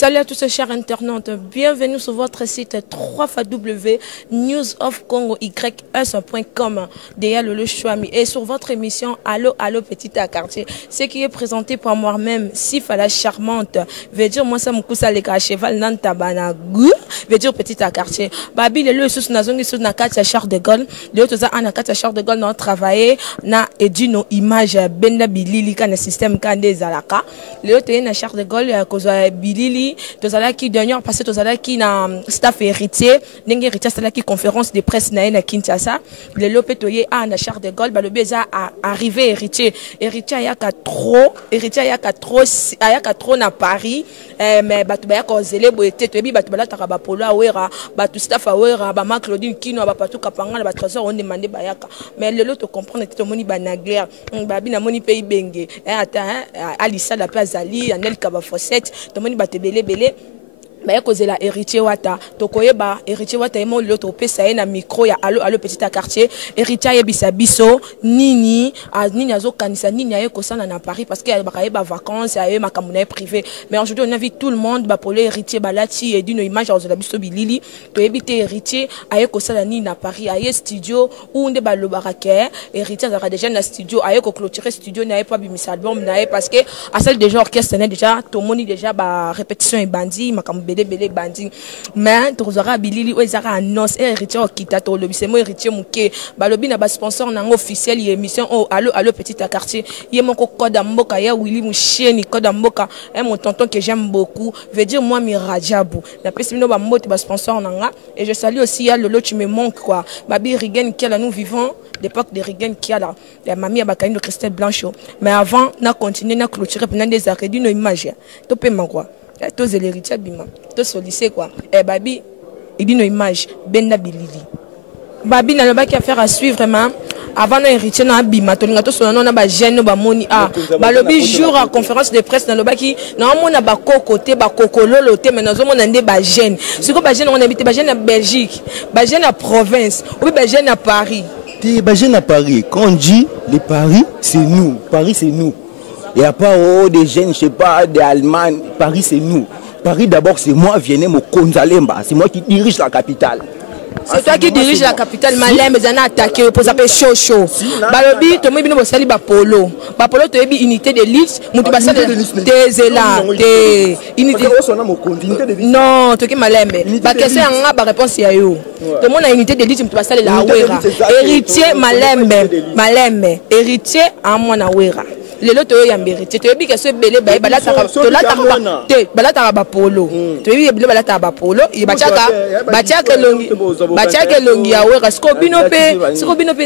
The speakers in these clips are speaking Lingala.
Salut à tous ces chers internautes, bienvenue sur votre site www.newsofcongoys.com derrière le Chouami et sur votre émission Allo Allo Petit à Quartier, ce qui est présenté par moi-même, Sif à la charmante, veut dire moi ça me couche à l'écart cheval nantabana gu, veut dire Petit à Quartier. Babi le sous nazongi sous na katia Charles de Gaulle, le autres a na katia Charles de Gaulle na travaillé na edino image benda bilili kana système kande zalaka, le autres na Charles de Gaulle cause bilili tozala qui dernière passé tozala qui na staff héritier ndenge héritier c'est là qui conférence de presse na Kinshasa le lopetoyer a na Charles de Gaulle ba le beza arrivé héritier ayaka trop na Paris mais batu ba ko zele boete to bi batu bala takaba polo awera batu staff awera ba ma Claudine Kino ba patu kapanga ba trésor on demandé bayaka mais le lot comprendre que moni ba na glaire ba bi na moni pays benge ata Alissa la place Ali Anel Kaba Fossette to moni ba tebele mais cause la héritier wata tokoyeba héritier wata emo l'autre pesa na micro ya allo petit à quartier héritier yebisa biso nini azo kanisa nini aye kosana na Paris parce que ba vacances aye makamuna privé mais aujourd'hui on invite tout le monde ba pour les héritier balati et d'une image de la biso bilili to yebite héritier aye kosana nini na Paris aye studio ou nde ba lo baraka héritier azaka déjà na studio aye ko clôturer studio na pas bimisa album na parce que à celle déjà orchestre na déjà to moni déjà ba répétition et bandi makamuna belé bandi mais tozara bilili ezara annonce héritier okita to lobi c'est moi héritier muke balobi na ba sponsor na officiel émission allo petit à quartier yé mon code mboka ya Willy Moucheni code mboka mon tonton que j'aime beaucoup veut dire moi Mirajabou na pesino ba mbote ba sponsor nanga et je salue aussi ya Lolo tu me manques quoi babi Rigen qui là nous vivons l'époque de Rigen qui là la mamie abakani de Christelle Blanchot mais avant na continuer na clôturer pendant des arrêts d'une image to paiement quoi tous les héritiers bima tous sollicés quoi et babi il dit nos images benda bilili babi na loba qui a faire à suivre vraiment avant na héritier na bima to linga to sona na ba jeune ba moni balobi jour à conférence de presse na loba qui na mona ba kokoté ba kokololo té mais nazo mona ndé ba jeune siko ba jeune on habite ba jeune à Belgique ba jeune à province ou ba jeune à Paris ba jeune à Paris quand on dit les Paris c'est nous Paris c'est nous. Il n'y a pas des jeunes, je ne sais pas, des Allemands. Paris, c'est nous. Paris, d'abord, c'est moi, Viennet, mon Konzalemba. C'est moi qui dirige la capitale. C'est toi qui dirige la capitale, Malem, mais on a attaqué pour s'appeler Chocho. Balobi, tu m'as dit que c'est Bapolo. Bapolo, tu as une unité de liste. Tu as unité de non, tu as Malem. Parce que c'est une réponse à eux. Tout le monde a une unité de liste, tu as la Ouera. Héritier, Malem. Héritier, à mon Ouera. Les lots ya mérité to yebi que ce belé ba la ta ba polo to yebi belé ba la ta ba polo e batiaka longi ya wera sko bino pe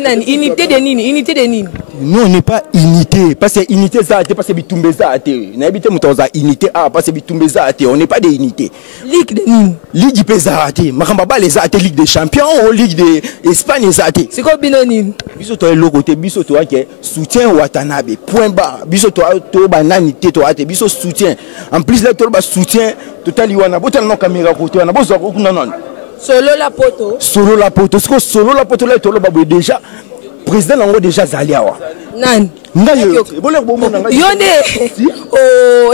nani unité de nini non on n'est pas unité parce que unité ça parce que bitumbe ça na habité mutoza unité parce que bitumbe ça on n'est pas des unités ligue de nini ligue pesa makamba ba les athées ligue des champions ou ligue de Espagne ça c'est quoi bino nini biso to le côté biso to ke soutien Watanabe point bas biso to bananité to ate biso soutien en plus là to ba soutien total iwana botel no caméra côté wana bozo ko non solo la poto solo la poto là to lo ba déjà président nango déjà zaliawa nani ngayo yone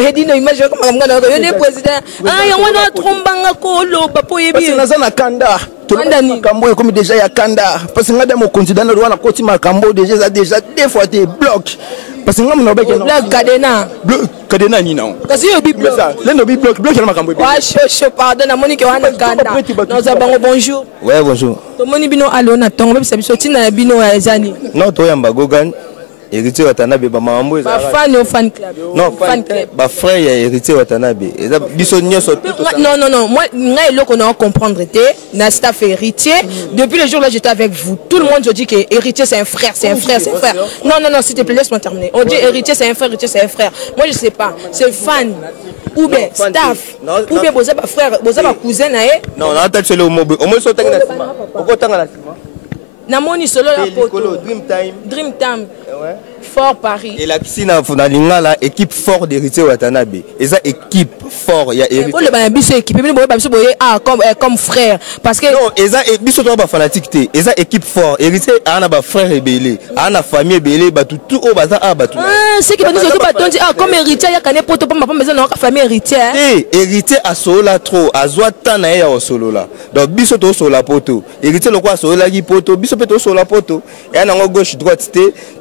hedino image comme ngana yone président yona trombanga ko lo ba po yebi parce que na kanda kambo comme déjà ya kanda parce que ngada mo candidat na wana koti makambo déjà deux fois te bloc parce que ngam no ba bloc cadena ni non kasi yo bi bloc le bi bloc na makambo je pardon na monique wana kanda nous avons bonjour ouais bonjour to moni bino alona tongo be biso tina bino ya ezani non to yamba gogan héritier Watanabe ba mambo ba fan club non fan club ba frère ya héritier Watanabe eza biso nyoso non moi ngai loko na comprendre té na staff héritier depuis le jour là j'étais avec vous tout le monde je dis que héritier c'est un frère non s'il te plaît laisse-moi terminer on dit héritier c'est un frère moi je sais pas c'est fan ou bien staff ou bien boza ba frère boza ba cousin na non na ta tshelo mo au moins so tanga na sima okotanga na sima na moni solo la poto dream time ouais Fort Paris. Et la Kisina Funalinga, équipe fort d'héritier Watanabe. Et ça, équipe fort, il y a héritier. Comme frère. Parce que. Non, et ça, biso toi, fanatique, et ça, équipe fort. Héritier, a un frère rebellé, a une famille rebellée, tout au bazar, c'est qui va nous dire, comme héritier, il y a qu'un époque, pas ma maison, on famille héritière. Eh, héritier à Sola trop, à Zoatana et à Solo là. Donc, biso to Sola poto. Héritier, le quoi, Sola qui poto, biso peto Sola poto. Et un angle gauche, droite,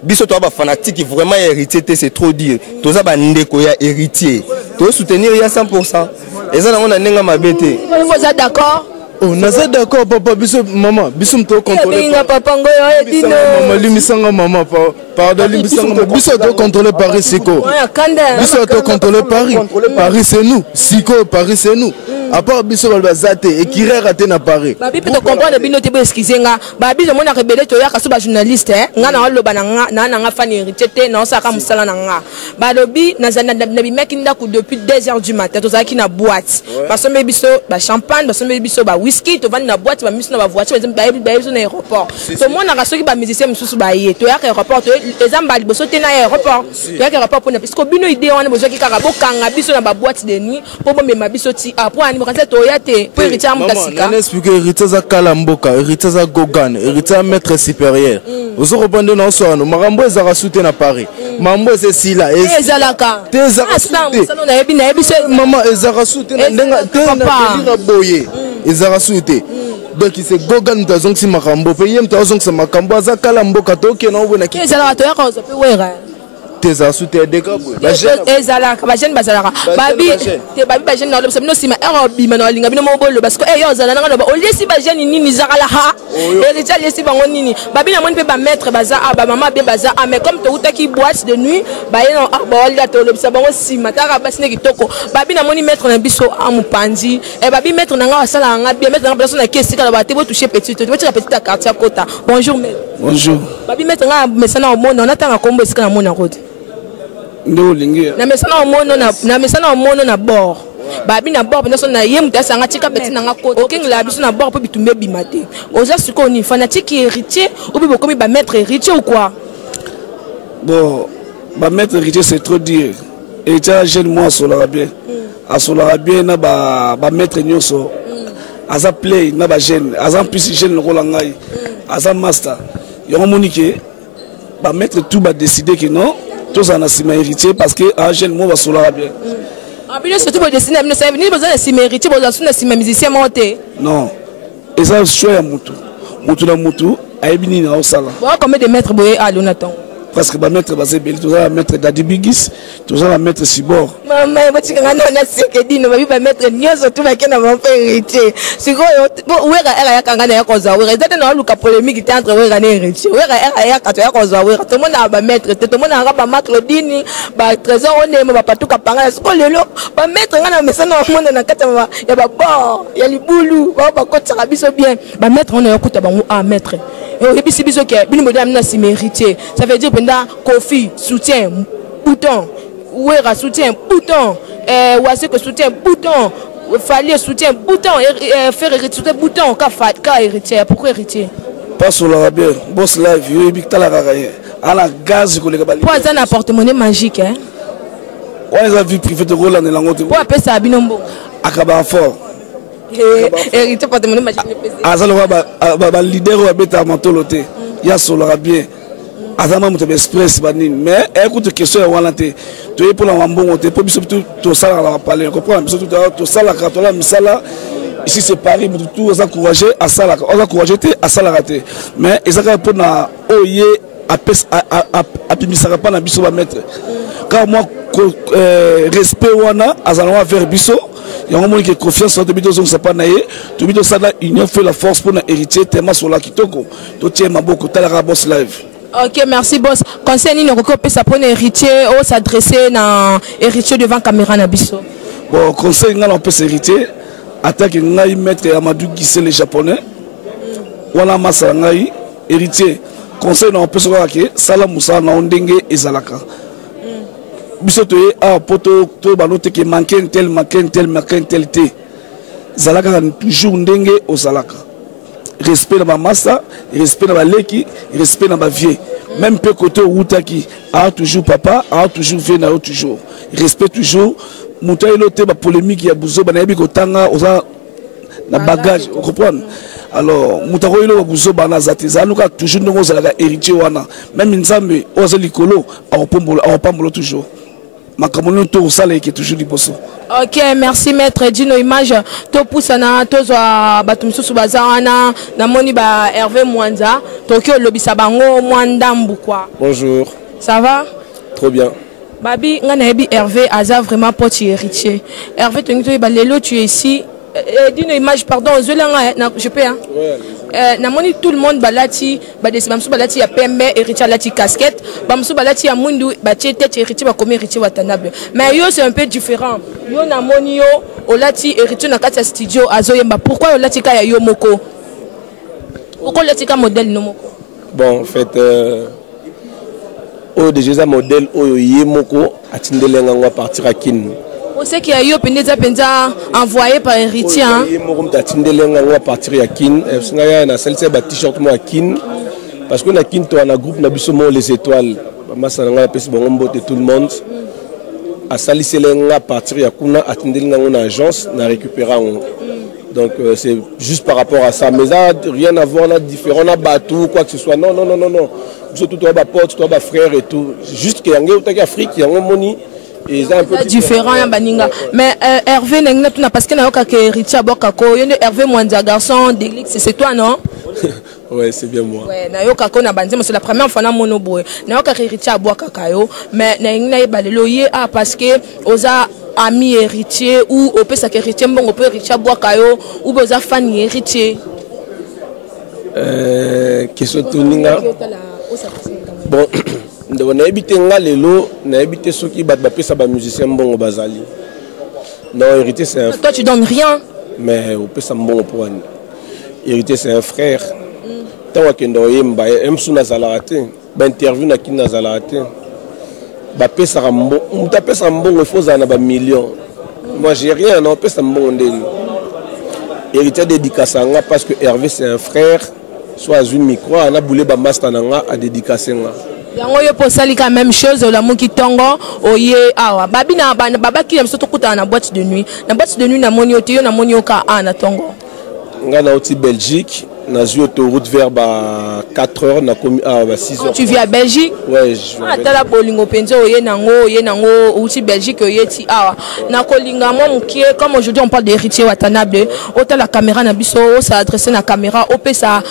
biso toi, fanatique. Qui vraiment héritier, c'est trop dire. Tout ça, ndeko ya héritier. Tout soutenir, il y a 100%. Et ça, on a n'enga ma bête. Vous êtes d'accord? On a d'accord, papa, bisou, maman, bisou, to contrôler. Papa, maman, limisanga, maman, pardon, limisanga, bisou, to contrôler Paris, Siko. Bisou, to contrôler Paris. Paris, c'est nous. Siko, Paris, c'est nous. À part bisou, Balbazate, et qui raté na Paris. Babi, peut comprendre, bino, te excuser, babi, je m'en a rebellé, tu as un journaliste, n'a le banana, n'a fan héritier, n'a pas comme ça, n'a Balobi, n'a mec depuis 2h du matin, tout ça qui n'a boîte. Parce que mes bisous, champagne, parce que mes bisous, whisky, tu vas dans la boîte, tu vas mettre dans la voiture, tu vas dans l'aéroport. Tout le monde a reçu des musiciens, tu vas à l'aéroport, les ambassades, tu vas à l'aéroport, tu vas à l'aéroport pour ne pas. Parce que l'idée, on a besoin de carabo, quand on a besoin dans la boîte de nuit, pour me mettre ma bisoti, pour animer quand tu pour hériter à Moutassika. On explique héritier à Kalamboka, héritier à Gogan, héritier à maître supérieur. Vous avez répondu dans ce nom, Marambo est à soutenir à Paris. Mambo c'est si là. Ezalaka. Maman est à soutenir. Ezara souté. Donc c'est Gogan tazong si makambo payem tazong si makambo azakala mboka toke na obona ki. Ezala to yako zo pe wera. Teza souté dekabo. Ezala ka ba jeune bazalaka. Babi te babi ba jeune na lo no sima erobi mano linga bino mobolo parce que yo zala na ba olesi ba jeune nini zakala ha. Héritier lesi bango nini. Babi na moni pe ba maître baza ba maman be baza mais comme to uta ki boîte de nuit ba yeno ba olga to lo bisa bango sima taka basine kitoko. Babi na moni maître na biso amupandi e babi maître na nga sala nga bien maître na place na kesi kala ba te bo toucher petit to toucher petit à quartier kota. Bonjour maître. Bonjour. Babi maître nga mesana au monde on attend kombo sika na mona route. Na mesana au mono na bord. Babi na bord parce na yem ta sanga tika petit na ngako. Oking la biso na bord pour bitumbe bimate. Oza siko ni fanatique héritier ou bien comme ba maître héritier ou quoi? Bon, ba maître héritier c'est trop dire. Héritier jeune moi solara bien. A solara bien na ba maître nyoso. Aza play na ba jeune, aza plus jeune le rôle ngai. Aza master. Yo monique ba maître tout ba décider que non. Tous en assument héritier parce que un jeune moi va solara bien. Ah bien surtout pour dessiner mais ça venir besoin d'assumer héritier besoin d'assumer musicien monter. Non. Et ça choix ya mutu. Mutu na mutu aibini na osala. Bon combien de maîtres boye à Jonathan? Parce que ba maître basé beli tous la maître Daddy Bigis, tous la maître Sibor. Maman ba tikanga na sekedi no ba maître nyoso tu ba kena ba héritier. Siko wera era ya kanga na ya koza wera zate na luka polémique te entre wera na héritier. Wera era ya kato ya koza wera tout le monde ba maître tout le monde a ba Maclodini ba trésor on ba patuka panga siko lelo ba maître ngana mesana wa monde na kata ya ba bon ya libulu ba kotsa biso bien ba maître on ya kuta ba maître. Et puis si biso ke bini modam na si héritier. Ça veut dire pendant Kofi soutien bouton Ouera soutien bouton Ouaseko soutien bouton Fallait soutien bouton faire héritier soutien bouton ka héritier. Pourquoi héritier? Pas sur la bien boss live yo bikta la gagné à la gaz ko le kabali. Pour un appartement magique hein. On a vu privé de Roland et Langote. Pour appeler ça binombo. Akaba fort. Héritier appartement magique. Azalo ba leader wa beta mantoloté. Ya solara bien. Azama mutu express banine mais écoute question walante to pour la wambongo te pour biso to sala la parler comprendre biso to sala katola misala ici c'est Paris tout on encourager à sala on encourager à sala raté mais ezaka pour na oye a pimisaka pas na biso ba mettre car moi respect wana azalwa vers biso yango moni que confiance entre biso zo ça pas naé to biso sala union fait la force pour na héritier tellement sur la kitoko to tie maboko tala boss live. Ok, merci boss. Conseil ni noko pe sa pone héritier ou s'adresser na héritier devant caméra na biso. Bon, conseil ngala on peut s'héritier attaque ngai maître Amadou Gissé les japonais. Wala masa ngai héritier. Conseil na on peut se voir que sala musa na ondenge ezalaka. Biso to a poto to balote que manquer tel té. Zalaka toujours ndenge ozalaka. Respect dans ma massa, respect dans ma leki, respect dans ma vie. même peu côté Outaki, a toujours papa, a toujours fait na toujours. Respect toujours. Mouta elote ba polémique ya buzo ba nayebi kotanga oza na bagage, vous comprenez? Alors Mouta ko elo buzo ba na zateza luka toujours ndongo zala héritier wana. Même Nzambe oza likolo a pambolo toujours. Makamoni to sala qui est toujours liboso. Ok, merci maître Dino Image. To poussana to zo batumsusu bazana na moni ba Hervé Mwanza, Tokyo lobisa bango Mwanda Mbukwa. Bonjour. Ça va? Trop bien. Babi, nganabi Hervé Aza vraiment pote héritier. Hervé Lelo, tu es ici. Dino Image, pardon, je peux hein? Ouais. Namoni tout le monde balati, bamsou balati ya pembe héritier lati casquette, bamsou balati ya mundu batie tête héritier ba comme héritier watanabe. Mais yo c'est un peu différent. Yo namoni yo olati héritier na kati ya studio azoyemba. Pourquoi olati ka ya yo moko? Pourquoi olati ka modèle no moko? Bon, en fait déjà modèle oyo yemoko atindelenga ngwa partir à kin. On sait qu'il y a eu envoyé par héritier. Atindelenga ngwa partir à kin. Singa na celle ba t-shirt mo à kin parce que na kin to na groupe na biso mo les étoiles. Masa nga pesi bongo mbote tout le monde. A saliselenga partir ya kuna atindelenga ngona agence na récupérer on. Donc c'est juste par rapport à ça. Mais ça rien à voir là différent na bateau quoi que ce soit. Non. Surtout toi ba pote, toi ba frère et tout. Juste que yango utaki Afrique yango moni et ça un peu différent ya baninga. Mais Hervé nengna tuna parce que na yoka ke héritier bokako, yende Hervé Mwanza garçon d'Élix, c'est toi non? Ouais, c'est bien moi. Ouais, na yoka ko na banzema c'est la première fois na mono boy. Na yoka ke héritier bokaka yo, mais nengna balelo ye parce que oza ami héritier ou au peut sa héritier bon peut héritier bokaka ou boza fan héritier. Question tuninga. Bon, on a habité Ngalelo, on a habité ceux qui battent ça ba musicien bon bazali. Non, hérité c'est un. Toi tu donnes rien. Mais on peut ça bon pour un. Hérité c'est un frère. Tant que ndoye mba emsu na zalate, ba interview na kin na zalate. Ba pesa rambo, on t'a pesa bon il faut na ba million. Moi j'ai rien, non pesa bon ndeli. Hérité dédicacanga parce que Hervé c'est un frère. Soit une micro, on a boulé bamasta nanga à dédicacer nga. Yango yo posali la même chose la muki tongo oye awa babi na baba ki mso tokuta na boîte de nuit. Na boîte de nuit na moni oteyo na moni oka na tongo. Nga na oti Belgique, na zu autoroute vers 4 heures na 6 heures. Tu vis à Belgique? Ouais, je viens. Tala bolingo penzo oye nango oti Belgique oye ti awa. Na kolinga mo mukie comme aujourd'hui on parle d'héritier watanabe, ota la caméra na biso, ça adresser na caméra, opesa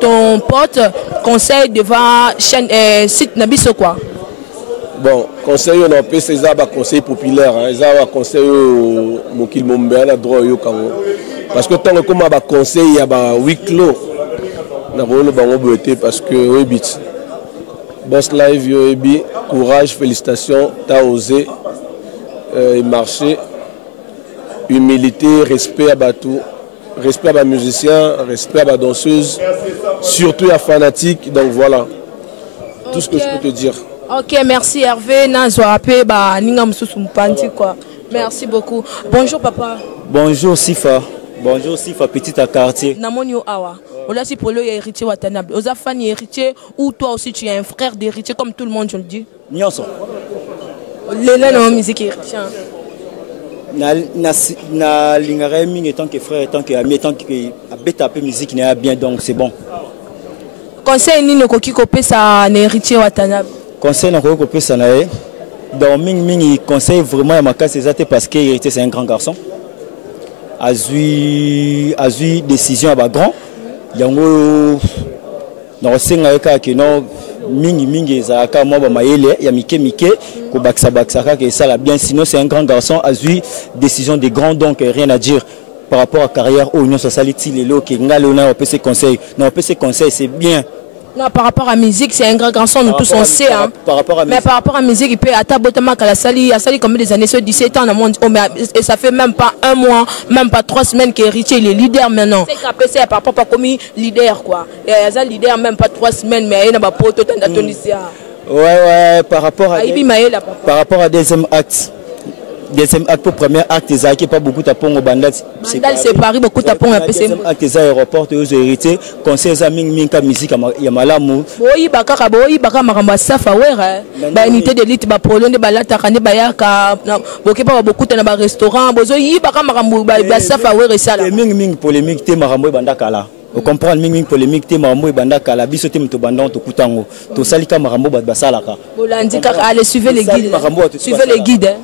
ton pote conseil devant chaîne site Nabiso quoi. Bon, conseil on a c'est ça conseil populaire hein, ça va conseil au mokil mombe na droit yo kango. Parce que tant que comme ba conseil ya ba huis clos na rolo bango beauté parce que webit boss live yo ebi courage félicitations t'as osé et marcher humilité respect à batou. Respect à la musicien, respect à la danseuse, surtout à fanatique. Donc voilà, tout ce que je peux te dire. Ok, merci Hervé. Merci beaucoup. Bonjour papa. Bonjour Sifa. Bonjour Sifa, petite à quartier. Namonio Awa. Ola si pour le héritier watanabe. Oza fan héritier ou toi aussi tu es un frère d'héritier comme tout le monde je le dis. Nyonso. Léla na musique héritier. Na lingare mingi tant que frère, tant que ami, tant que abeta peu musique n'est bien donc c'est bon. Conseil ni no koki kopé ça na héritier watanabe. Conseil na koki kopé ça na e. Donc mingi conseil vraiment à ma casse c'est parce que héritier c'est un grand garçon. Azui décision à ba grand. Yango dans senga ka que non mingi za ka mo ba mayele ya mike ko baksa que ça la bien sinon c'est un grand garçon azui décision des grands donc rien à dire par rapport à carrière au union sociality lelo que ngalona on peut se conseil non on peut se conseil c'est bien. Non, par rapport à la musique, c'est un grand garçon, nous tous on sait. Hein. Mais par rapport à la musique, il peut à la sali comme des années 17 ans, et ça fait même pas un mois, même pas 3 semaines qu'héritier il est leader maintenant. C'est KPC par rapport à comme leader quoi. Il y a un leader même pas 3 semaines, mais il y a un pote Ouais, par rapport à deuxième acte. deuxième acte pour premier acte ça qui pas beaucoup tapon au bandal c'est Paris beaucoup tapon un peu c'est acte ça aéroport aux héritiers conseil ça ming ka musique ya malamu boyi baka makamba safa wera ba unité d'élite ba polo ne balata kane bayaka boke pas beaucoup na ba restaurant bozo yi baka makambo ba safa wera sala ming polémique te makambo bandaka là. Vous comprenez ming polémique te makambo banda kala biso te muto banda to kutango to salika makambo basalaka bolandi kaka allez suivez les guides suivez les guides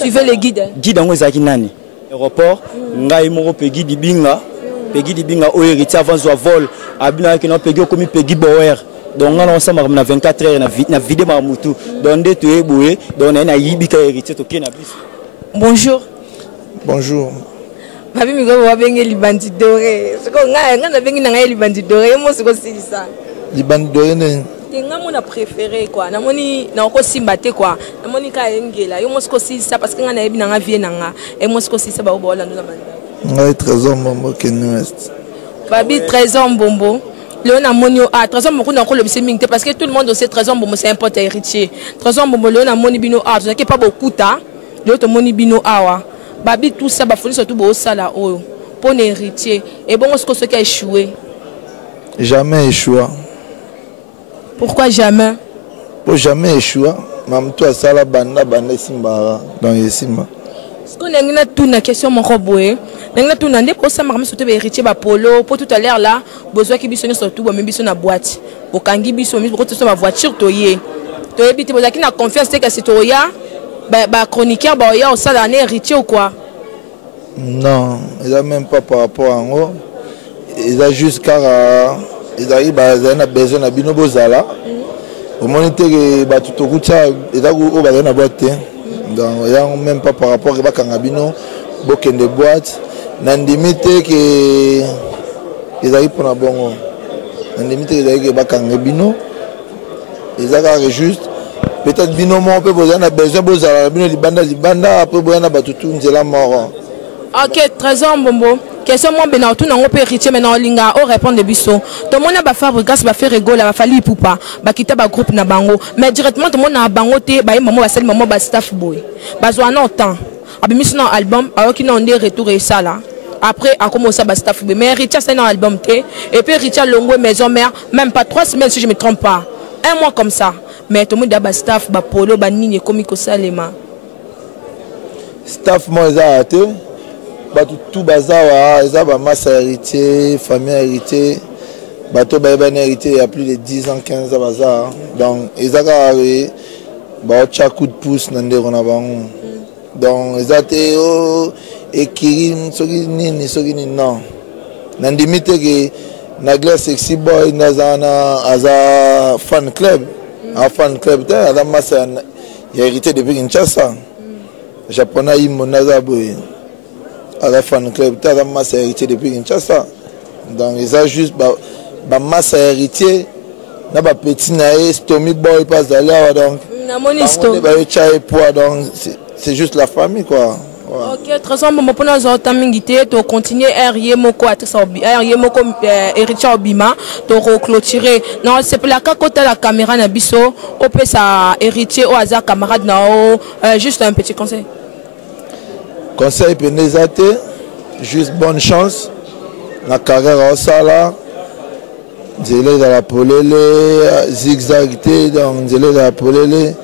suivez les guides guide ngo ezaki nani aéroport ngai moko pegi di binga o héritier avant zo vol abina ki no pegi komi pegi bower donc on ensemble na 24 heures na vide mamutu donc de to eboye donc na yibika héritier to kena biso. Bonjour. Babi mi go wabenge libandi doré. Siko nga bengi na ngai libandi doré mo siko silisa. Libandi doré ne. Nga mo na préféré quoi. Na moni na ko simba te quoi. Na moni ka engela. Yo mo siko silisa parce que nga na yebi na nga vie na nga. E mo siko silisa ba obola ndola banda. Ngai trésor mbombo kenwest. Babi trésor mbombo. Le na moni trésor mbombo na ko le bise mingte parce que tout le monde sait trésor mbombo c'est un pote héritier. Trésor mbombo le na moni bino ça qui pas beaucoup ta. Le to moni bino awa. Babi tout ça bafoni surtout bo sala oyo pour héritier et bon ce qui a échoué jamais échoué. Pourquoi jamais? Pour jamais échoué mam toi sala banda simba dans yesimba ce qu'on a une toute une question mon roboé n'a tout n'andé pour ça marmi surtout héritier ba polo pour tout à l'heure là besoin qui bisonne surtout ba même biso na boîte au kangi biso mi pour tout ça ma voiture toyé ebiti bozaki na confiance que c'est toya bah chroniqueur bah il y a ça l'année héritier ou quoi? Non, il a même pas par rapport à eux. Il a juste car ils arrivent à un besoin de binobo zala. Au moment où bah tout au coup ça il a au bah na boîte. Donc il a même pas par rapport à kangabino boken de boîte. Nandimite que ils arrivent pour na bongo. Nandimite ils arrivent bah kangabino. Ils arrivent juste peut-être binomo on peut besoin de besoin bozala bino libanda après besoin de tout nzela mort. OK, trésor mbombo. Question moi bena tout nango pe héritier maintenant linga o répondre de biso. Tout le monde ba fabrication ba faire rigoler ba fali poupa ba kita ba groupe na bango mais directement tout le monde na bango te ba maman ba sel maman ba staff boy. Ba zo na temps. Abimi sur album alors qu'il n'en est retour et ça là. Après a commencé ba staff boy mais héritier c'est un album te et puis héritier longo maison mère même pas 3 semaines si je me trompe pas. Un mois comme ça. Mais tout le monde a ba staff ba polo ba nini comico salema. Staff moi ça te tout bazar ils ont masse héritier famille héritier bateau ben héritier il y a plus de 10 ans 15 ans bazar donc ils ont bah chaque coup de pouce dans des renavants donc ils ont été et qui non dans des métiers que Nagla sexy boy naza fan club t'as la masse héritier depuis Kinshasa japonais imonaza boy à la fan club, tu as la masse héritier depuis Kinshasa. Donc, ils ont juste la masse héritier. Na ba petit naé, Stomy Boy passe d'aller. Donc, c'est juste la famille, quoi. Ok, très bien. Mon pona zo tamingité, to continuer RIE moko atisa RIE moko héritier obima, to clôturer. Non, c'est pour la côté la caméra na biso, au peut sa héritier au hasard camarade na juste un petit conseil. Conseil pour les athées, juste bonne chance. La carrière au sala, zélé dans la polélé, zigzagté, donc zélé dans la polélé,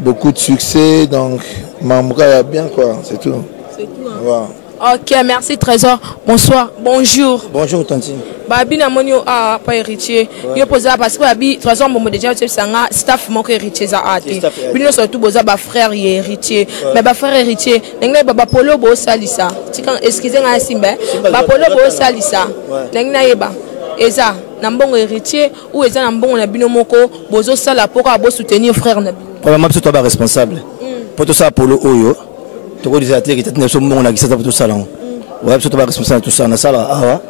beaucoup de succès, donc Mamouka bien quoi, c'est tout. C'est tout. Hein. Voilà. Ok, merci Trésor. Bonsoir, bonjour. Bonjour Tantine. Babi na monio a pas héritier. Yo posa parce que Babi Trésor mo déjà tu sanga staff mon héritier za ati. Bino surtout boza ba frère héritier. Mais ba frère héritier, ngai baba polo bo salisa. Tikan excusez nga simba. Ba polo bo salisa. Ngai yeba. Eza na mbongo héritier ou eza na mbongo na bino moko bozo sala poko bo soutenir frère na bino. Probablement c'est toi responsable. Pour tout ça polo oyo. Tu vois des athlètes qui sont mon qui pour tout ça là. Ouais, surtout pas responsable de tout ça. On a ça là. Ah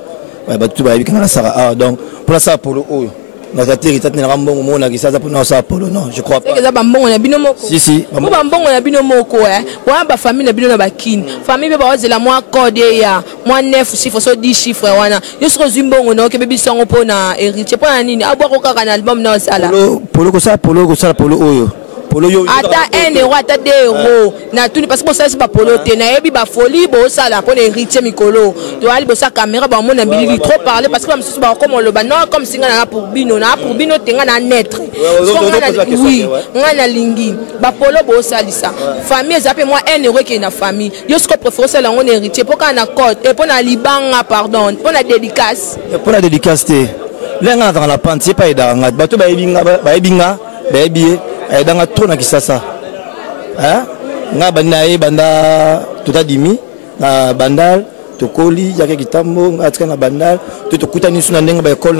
ouais. Bah tout va bien quand on a ça. Ah donc pour ça pour le haut. Les athlètes qui sont bon mon qui ça pour nous ça pour le non, je crois pas. C'est que ça bon on a bino moko. Si. Bon on a bino moko hein. Wa ba famille na bino na bakine. Famille be ba zela moi code ya. Moi 9 chiffres so 10 chiffres wana. Yo so zimbongo na ke bebi songo po na héritier po na nini. Abo ko kaka na album na ça là. Polo ko ça polo oyo. polo yo ata 1 euro ata 2 euros na tuni parce que ça c'est pas polo te na yebi ba folie bo ça la pour héritier mikolo to ali bo sa caméra ba mona bilili trop parler parce que comme si ba comme le ba non comme si ngana pour bino tenga na naître oui ngana lingi ba polo bo ça lisa famille zape moi 1 euro qui na famille yo ce que préfère c'est la on héritier pour kana code et pour na libanga pardon pour la dédicace lenga dans la pente c'est pas edanga bato ba ebinga edanga trop na kisasa hein nga banaye banda tutadimi na bandal tokoli yake kitambo atika na bandal tokutani suna ndenga ba école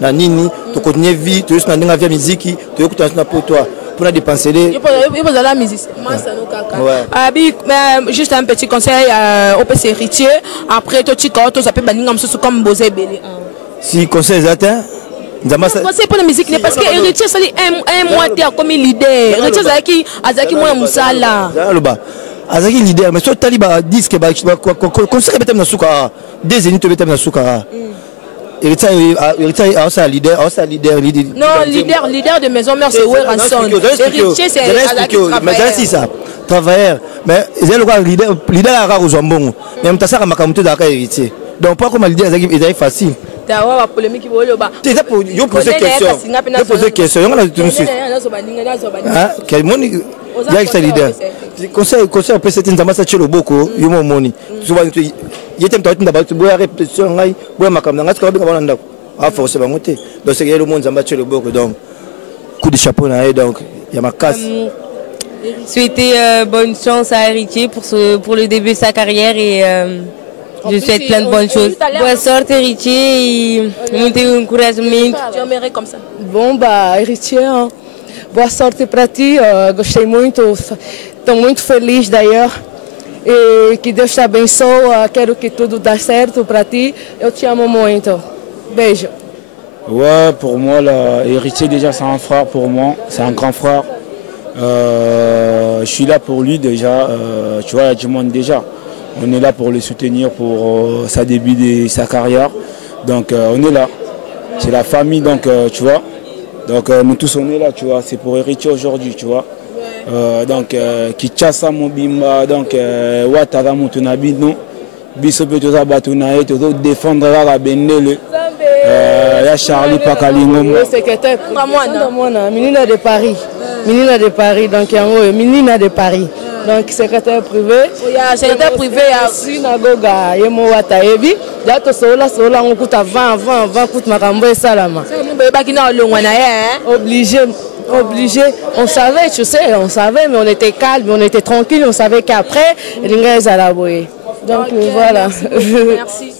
na nini tokonye vie to suna ndenga via musique to kutana na poto pour la dépenser les la musique juste un petit conseil au PC héritier après to chiko to ça peut baninga msusu comme bozé belé si conseil atteint c'est pour la musique parce que héritier ça un mois comme leader héritier azaki moi musala azaki leader mais so taliba disque ba conseil betem na suka des années to betem na suka héritier a leader non leader de maison mère c'est Weranson héritier c'est mais c'est ça travailleur mais c'est le leader a rare aux jambon même ta saka makamuto da ka héritier donc pas comme leader est facile dawa polémique boloba c'est pour yo poser question on a tout suite ah quel monde il y a leader conseil on peut c'est nzamba sa chelo boko yo moni souvent yete mtawati ndaba boya répétition ngai boya makamna ngati ka bana ndako a forcer bango te donc c'est le monde nzamba chelo boko donc coup de chapeau na donc il y a ma casse. Souhaiter bonne chance à Héritier pour le début de sa carrière et je souhaite plein de bonnes choses. Bonne sorte Héritier et monter un encouragement. Comme ça. Bom, Héritier, boa sorte para ti. Gostei muito, estou muito feliz d'ailleurs. E que Deus te abençoe. Quero que tudo dê certo para ti. Eu te amo muito. Beijo. Ouais, pour moi, Héritier déjà c'est un frère pour moi, c'est un grand frère. Je suis là pour lui déjà, tu vois, il y a du monde déjà. On est là pour le soutenir pour sa début de sa carrière. Donc on est là. C'est la famille, donc tu vois. Donc nous tous on est là, tu vois. C'est pour Héritier aujourd'hui, tu vois. Donc Kichasa Mobimba, donc Ouattara Moutunabi, non. Bisope Toza Batunae, Toza défendre la Benele. Il y a Charlie Pakalingo. Le secrétaire Minina de Paris. Minina de Paris, donc il y a un Minina de Paris. Donc secrétaire privé. Il y a secrétaire privé à synagoga Yemo Wataebi. Dato sola on coûte 20 coûte makambo et salama. Obligé. On savait, tu sais, mais on était calme, on était tranquille, on savait qu'après l'ingénieur allait boyer. Donc voilà. Merci.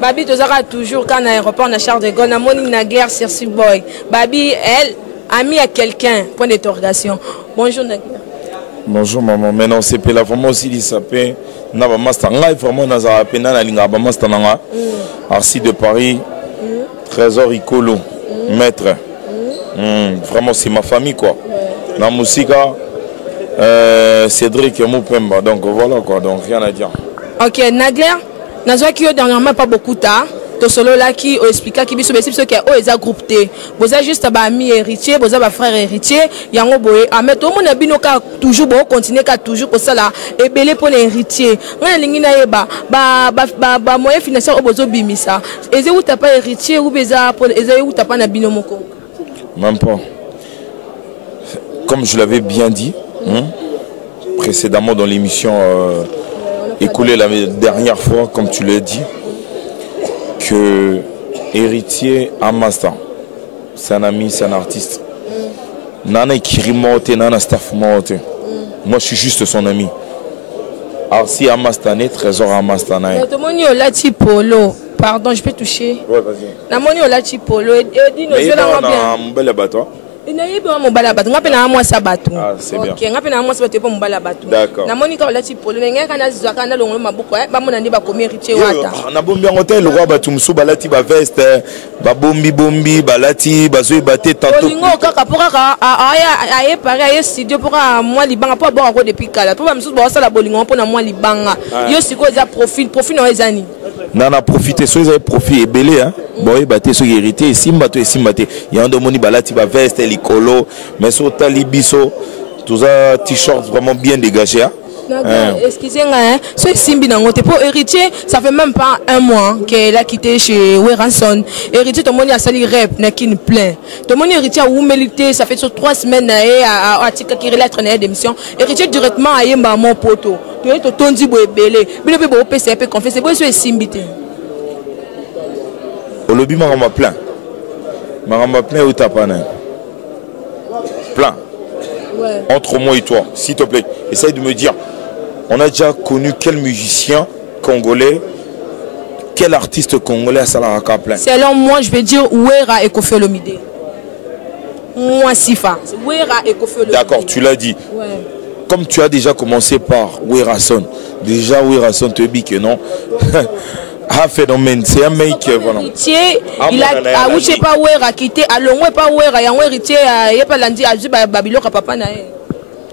Babi tozaka toujours quand à l'aéroport na Charles de Gaulle na moni na guerre sur Boy. Babi elle amie à quelqu'un point d'interrogation. Bonjour Nagler. Bonjour maman, maintenant c'est là vraiment aussi il s'appelle na ba master ngai vraiment na za pena na linga ba master nanga Arci de Paris Trésor Icolo maître. Vraiment c'est ma famille quoi. La musique Cédric Moupemba donc voilà quoi, donc rien à dire. OK, Nagler, nazwa ki dernièrement pas beaucoup tard. To solo là qui explique qui biso besi que o eza groupe T. Boza juste ba ami héritier, boza ba frère héritier, yango boye. Mais tout monde bino ka toujours bo continuer ka toujours ko sala et belé pour les héritiers. Ngana lingi na yeba ba moyen financier o bozo bimisa. Eze ou ta pas héritier ou beza pour eze ou ta pas na bino moko. Même pas. Comme je l'avais bien dit précédemment dans l'émission écoulée la dernière fois, comme tu l'as dit, que Héritier Amasta, c'est un ami, c'est un artiste. Nana Kirimote, Nana Staff Mote. Moi, je suis juste son ami. Arci Amastane, Trésor Amastane. Pardon, je peux toucher. Ouais, vas-y. Namoni Olachi Polo. Et dis nous un bel abattoir. Il n'y a pas de balabatu. On a moi sabatou. Ah, c'est bien. Ok, on a moi sabatou pour balabatu. D'accord. Namoni Olachi Polo. Il y a un zaka na longo mabuko. Ba mon andi ba komi héritier wata. Na bombi en hôtel roi batumsu balati ba veste, ba bombi balati bazoi baté tantôt. Olingo kaka pouraka aye pare aye studio pouraka moi libanga pour boire depuis kala. Pour ba msusu ba sala bolingo pour na moi libanga. Yo siko za profil no ezani. Nana profiter, so ils avaient profit et belé hein. boy baté ce hérité simba to simba te il y a un demoni balati ba veste likolo mais sur talibiso tout ça t-shirt vraiment bien dégagé hein. Excusez-moi, hein. Ce Simbi Nangote pour héritier, ça fait même pas un mois qu'elle a quitté chez Weranson. Héritier, ton monde a sali rep, n'est qu'une plein. Ton monde héritier a humilité, ça fait sur 3 semaines à Tika qui relève la démission. Héritier directement à Yemba mon poteau. Tu es ton dit belé. Mais le PC peut confesser. C'est ce Simbi. Au lobby, ma plein. Ma plein ou tapane. Plein. Ouais. Entre moi et toi, s'il te plaît, essaye de me dire, on a déjà connu quel musicien congolais, quel artiste congolais à Salaraka plein? Selon moi, je vais dire Wera et Koffi Olomide. Moi, Sifa. Wera et Koffi Olomide. D'accord, tu l'as dit. Ouais. Comme tu as déjà commencé par Werason, déjà Werason te dit que non. Ah, phénomène, c'est un mec qui voilà. Il a ouché pas Wera quitté, à l'ongwe pas Wera, il y a un héritier, il y a pas lundi, à Babylone, papa nae.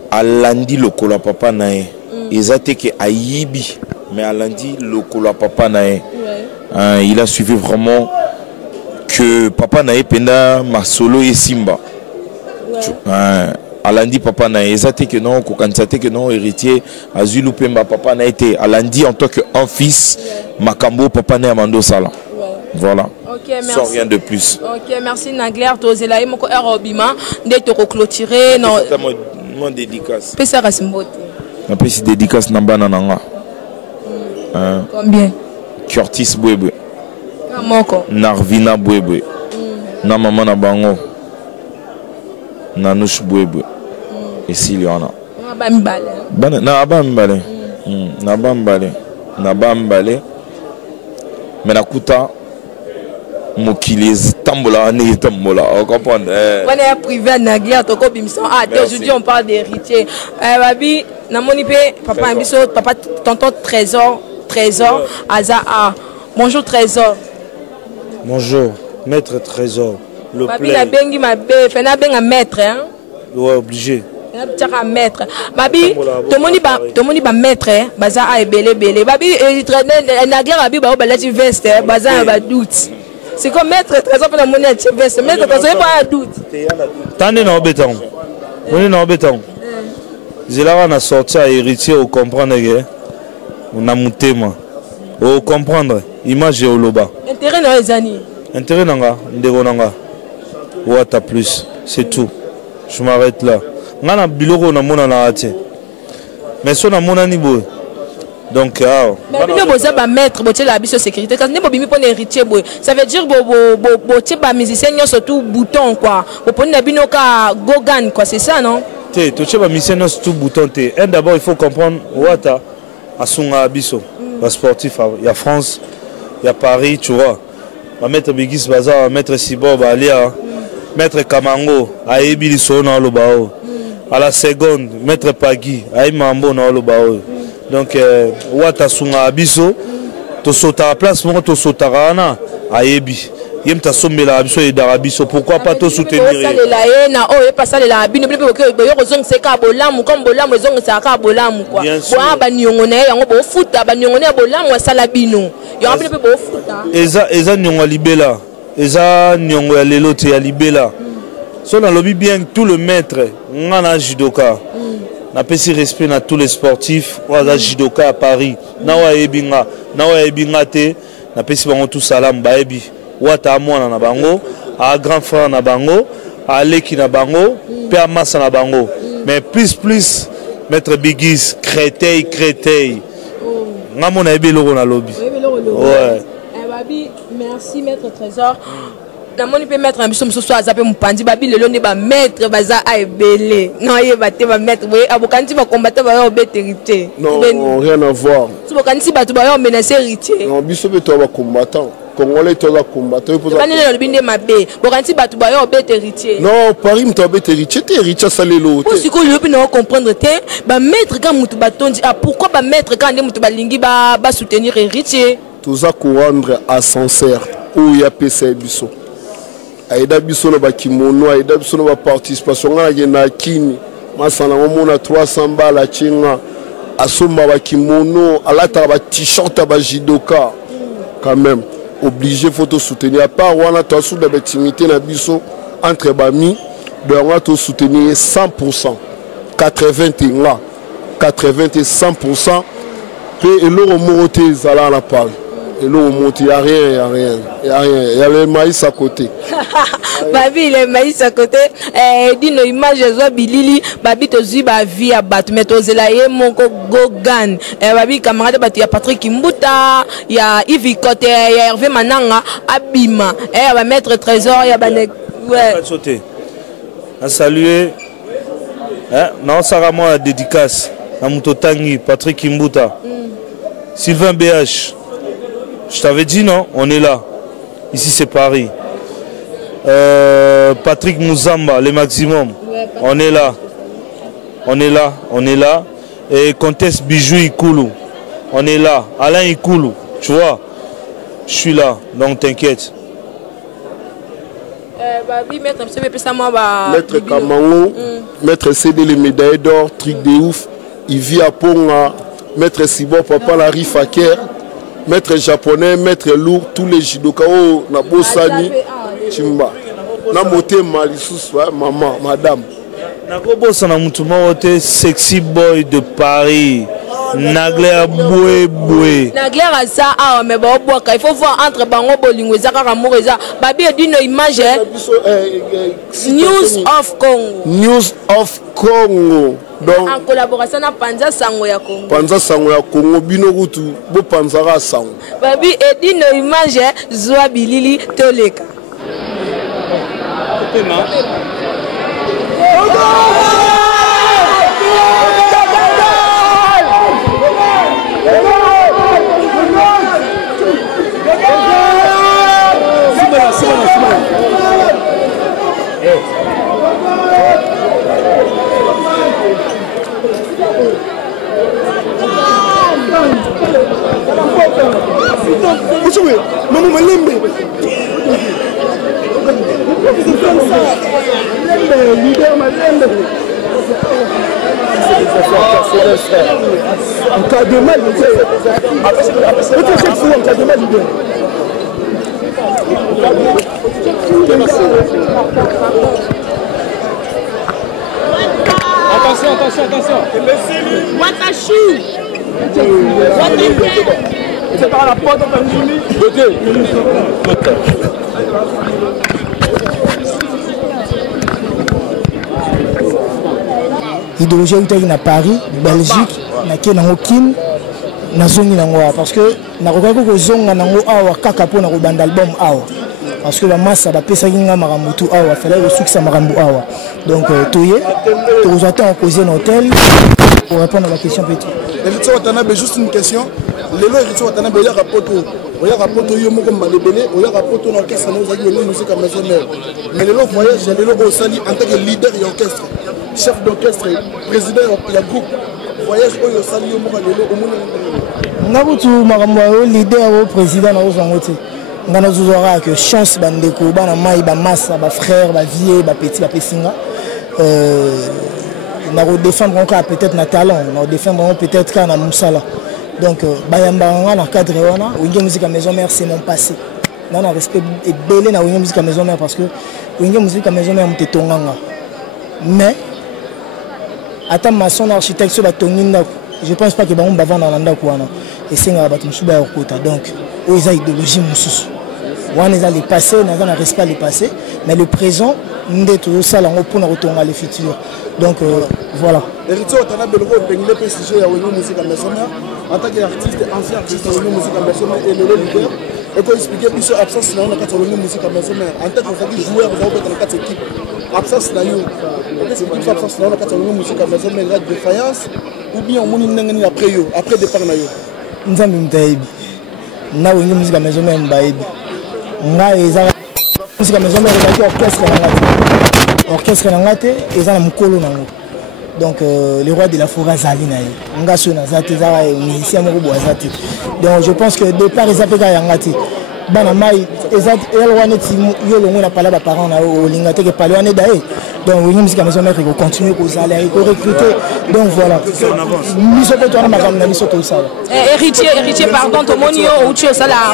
À lundi, le cola papa nae. Ils ont été à Yibi, mais à lundi, le cola papa nae. Il a suivi vraiment que papa nae penda ma solo et Simba. À lundi, papa nae. Ils ont été que non, quand que non, héritier, à Zulu Pemba, papa nae été. À lundi, en tant qu'un fils, Makambo, papa nae Amando Sala. Voilà. Ok, merci. Sans rien de plus. Ok, merci Nagler. Tu as mon coeur Obima. Dès que tu clôturer, non. C'est mon dédicace. Pesa Rasimbote. Un peu si dédicace Namba Nananga. Combien? Curtis Bwebwe. Moko. Narvina Bwebwe. Na maman na bango. Nanouche Bwebwe. Et Siliana. Na abambale. Na bambale. Na bambale. Mais nakuta mokili tambola ne tambola, on comprend. On est privé à Naglia, toko bimson. Ah, aujourd'hui on parle d'héritier. Babi, na moni pe papa ambiso, papa tonton Trésor, Aza A. Bonjour Trésor. Bonjour, maître Trésor. Le Babi na bengi ma be, fait na benga maître hein. Ouais, obligé. Na maître. Babi, to moni ba maître, baza a belé. Babi Naglia babi ba balati veste, baza ba doute. C'est comme maître Trésor pour la monnaie à veste, maître Trésor pas à doute. Tandis na béton. On est dans béton. Zela na sorti à héritier au comprendre que on a monté moi. Au comprendre image au loba. Intérêt dans les années. Intérêt nanga, ndeko nanga. Ouata plus, c'est tout. Je m'arrête là. Ngana biloko na mona na atie. Mais so na mona ni boy. Donc mais bino boza ba maître botie la biso sécurité quand nebo bimi pona héritier boy. Ça veut dire botie ba musicien surtout bouton quoi. Bo pona bino ka gogan quoi, c'est ça non? Té totie ba musicien surtout bouton té. Et d'abord il faut comprendre ouata asunga biso. Ba sportif, il y a France, il y a Paris, tu vois. Va mettre Bigis Bazar, mettre Sibo Balia, mettre Kamango, Aïbi Lisso dans le bao. À la seconde, mettre Pagui, Aïbi Mambo dans le bao. Donc, Ouata Sunga Abiso, tu sautes à la place, tu sautes à Rana, Aïbi. Yem ta sombe la abiso et d'arabiso, pourquoi pas te soutenir? Eza nyonga libela, eza nyonga lelote ya libela. So na lobby bien tout le maître, ngana judoka. Na pesi respect na tous les sportifs, waza judoka à Paris. Na wa ebinga te, na pesi bango tout salam baebi. Ouata mwana na bango, a grand frère na bango, a leki na bango, père massa na bango. Mais plus maître Bigis, créteil. Ngamo na ebelo na lobby. Ouais. Babi, merci maître Trésor. Na moni peut mettre un biso mususu azape mupandi babi lelo ne ba maître baza a ebele. Non yeba te ba maître boye abokanti ba combattre ba obete héritier. Non, rien à voir. Tu bokanti ba tu ba menacer héritier. Non, biso be to ba combattant. Congolais to ba combattant. Bani le binde mabe. Bokanti ba tu ba obete héritier. Non, Paris mto obete héritier, te héritier salelo. Pour ce que je peux non comprendre te ba maître quand mutu ba tondi ah pourquoi ba maître quand mutu ba lingi ba soutenir héritier. Tout ça ko rendre à sincère ou ya PC biso. Aïda biso na bakimono, aïda biso na participation ngana na kini. Masana ngomona 300 balles chinga. Asomba bakimono, alata ba t-shirt ba jidoka quand même. obligé faut soutenir à part wana to sous de intimité na biso entre bami donc on va soutenir 100%, 80 et 100%. Et l'euro monté, ça là, on a parlé. Et l'euro monté, il n'y a rien. Il y a le maïs à côté. Babi, le maïs à côté. Dis nos images, je bilili. Babi, tu as ba vie à battre. Mais tu as là, mon Gogan. Babi, camarade, il y a Patrick Kimbuta, il y a Yves Kote, il y a Hervé Mananga, Abima. Il va mettre Trésor, il y a Banek. Ouais. À saluer. Non, ça va moi la dédicace. Tangi, Patrick Kimbuta, Sylvain BH. Je t'avais dit non, on est là. Ici c'est Paris. Patrick Mouzamba, les maximum. On est là. On est là. Et Comtesse Bijou Ikoulou. On est là. Alain Ikoulou. Tu vois, je suis là. Donc t'inquiète. Maître Kamango, Maître CD les médailles d'or, truc de ouf. Il vit à Ponga, Maître Sibo, Papa Larry Faker, Maître japonais, Maître lourd, tous les judoka, Nabo Sani, Chimba. Namote Malissus, maman, madame. Nakobosa na mutumote sexy boy de Paris. Nagler boué. Nagler a ça, mais bon, il faut voir entre Bango Bolingo et Zaka Moureza. Babi est d'une image. News of Congo. News of Congo. Donc, en collaboration avec Panza Sango ya Congo. Panza Sango ya Congo, Bino Rutu, Bo Panzara Sango. Babi est d'une image. Zoa Bilili Toleka. Maman Malembe. Leader Malembe. En cas de mal, Attention. Watashi. C'est par la porte idéologie utaki na Paris, Belgique, na ke nango kin na zongi nango parce que na kokako ko zonga nango awa kaka po na ko banda album awa parce que la masse ba pesa kinga makambutu awa fallait le succès makambu awa donc toyé to vous attend en causer un hôtel pour répondre à la question petit. Héritier Watanabe, juste une question. Lelo Héritier Watanabe oya rapoto yo moko malebele oya rapoto na orchestre na ozaki yo musique à maison mère. Mais lelo voyage lelo au sali en tant que leader et orchestre, chef d'orchestre, président de groupe. Voyage au sali yo moko lelo au monde. Ngabutu makambo leader au président na ozangote. Ngana zuzora que chance bandeko bana mai ba massa ba frère ba vieux ba petit ba pesinga na défendre encore peut-être na talent na défendre peut-être kana musala donc bayamba na cadre wana winge musique à maison mère c'est mon passé na respect et belé na winge musique à maison mère parce que winge musique à maison mère muté tonganga mais ata maçon architecte ba tonginda je pense pas que ba on vendre na ndako wana et singa ba musuba ya kota donc oza idéologie mususu wana za les passé na respect les passé mais le présent ndé tout ça là pour na retonga le futur donc voilà. Héritier Watanabe Belgo Bengle PSG ya Winge musique à maison mère en tant qu'artiste ancien artiste de musique à maison mère et le leader et pour expliquer plus sur absence na kati ya musique à maison mère en tant que joueur vous avez dans quatre équipes absence na yo c'est plus absence na kati ya musique à maison mère défaillance ou bien on moni ndengani après départ na yo nzambi mtaibi na Winge musique à maison mère mbaibi nga eza musique à maison mère orchestre nangate eza na mukolo nango donc le roi de la forêt zali na ye nga so na zate za musicien moko bo azate donc je pense que départ ezapeka yangate bana mai ezate el wana ti yo longo na pala ba parents na o lingate ke pala wana dae Donc oui, musique à maison mère il faut continuer aux aller, il faut recruter. Donc voilà. Héritier pardon Tomonio Outi Osala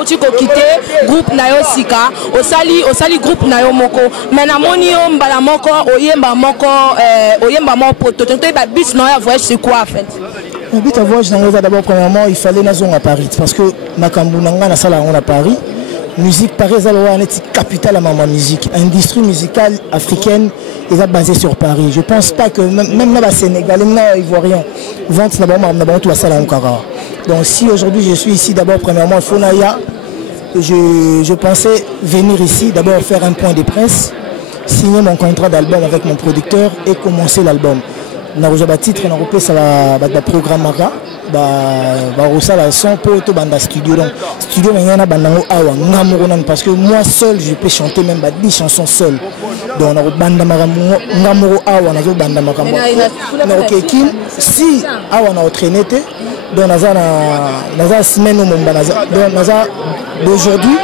Outi ko quitter groupe Nayo Sika Osali groupe Nayo Moko mais na monio mbala moko oyemba moko poto tonto ba bis na voyage c'est quoi en fait? Le but à voyage d'abord premièrement il fallait na zone à Paris parce que makambu nanga na sala on à Paris. Musique Paris est la capitale à ma musique. Industrie musicale africaine est basée sur Paris. Je ne pense pas que même là, Sénégalais, même là, Ivoiriens, vente d'abord tout à ça Ankara. Donc si aujourd'hui je suis ici, d'abord premièrement, Fonaya, je pensais venir ici, d'abord faire un point de presse, signer mon contrat d'album avec mon producteur et commencer l'album. Dans le titre, ça va programme son poto banda studio donc studio ngana bandango awa ngamoro parce que moi seul je peux chanter même 10 chansons seul donc na banda ngamoro awa na zo banda makambo na okekin si awa na entraîné donc naza semaine au monde donc naza d'aujourd'hui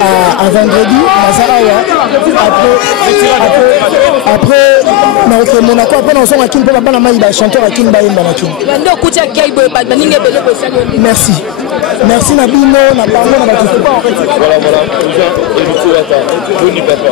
à vendredi naza awa après na Monaco après on son akin pour bana maïba chanteur akin ba yemba na kin ndo kucha kaibo merci merci Nabino na bango na batu voilà Johnny papa